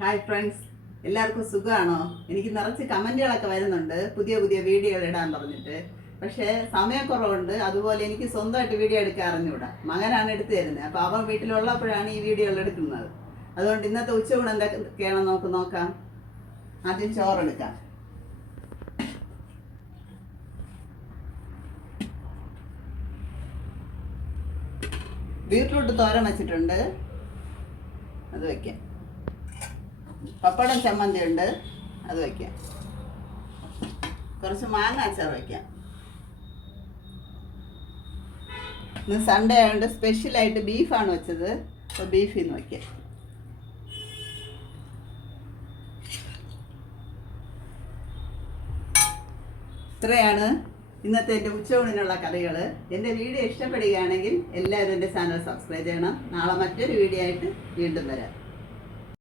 Hi friends, എല്ലാവർക്കും സുഖമാണോ? എനിക്ക് നിറച്ച് കമൻറ്റുകളൊക്കെ വരുന്നുണ്ട് പുതിയ പുതിയ വീഡിയോകൾ ഇടാൻ പറഞ്ഞിട്ട്. പക്ഷേ സമയക്കുറവുണ്ട്. അതുപോലെ എനിക്ക് സ്വന്തമായിട്ട് വീഡിയോ എടുക്കാൻ അറിഞ്ഞുകൂടാ. മകനാണ് എടുത്തു തരുന്നത്. അപ്പോൾ അവൻ വീട്ടിലുള്ളപ്പോഴാണ് ഈ വീഡിയോകൾ എടുക്കുന്നത്. അതുകൊണ്ട് ഇന്നത്തെ ഉച്ചയൂണ് എന്തൊക്കെയാണെന്ന് നമുക്ക് നോക്കാം. ആദ്യം ചോറെടുക്കാം. ബീട്രൂട്ട് തോരൻ വെച്ചിട്ടുണ്ട്, അത് വയ്ക്കാം. പപ്പടം ചമ്മന്തി ഉണ്ട്, അത് വയ്ക്കാം. കുറച്ച് മാങ്ങ അച്ചാർ വയ്ക്കാം. ഇന്ന് സൺഡേ ആയതുകൊണ്ട് സ്പെഷ്യലായിട്ട് ബീഫാണ് വെച്ചത്. അപ്പോൾ ബീഫിൽ നിന്ന് വയ്ക്കാം. ഇത്രയാണ് ഇന്നത്തെ എൻ്റെ ഉച്ചയൂണിനുള്ള കറികൾ. എൻ്റെ വീഡിയോ ഇഷ്ടപ്പെടുകയാണെങ്കിൽ എല്ലാവരും എൻ്റെ ചാനൽ സബ്സ്ക്രൈബ് ചെയ്യണം. നാളെ മറ്റൊരു വീഡിയോ ആയിട്ട് വീണ്ടും വരാം.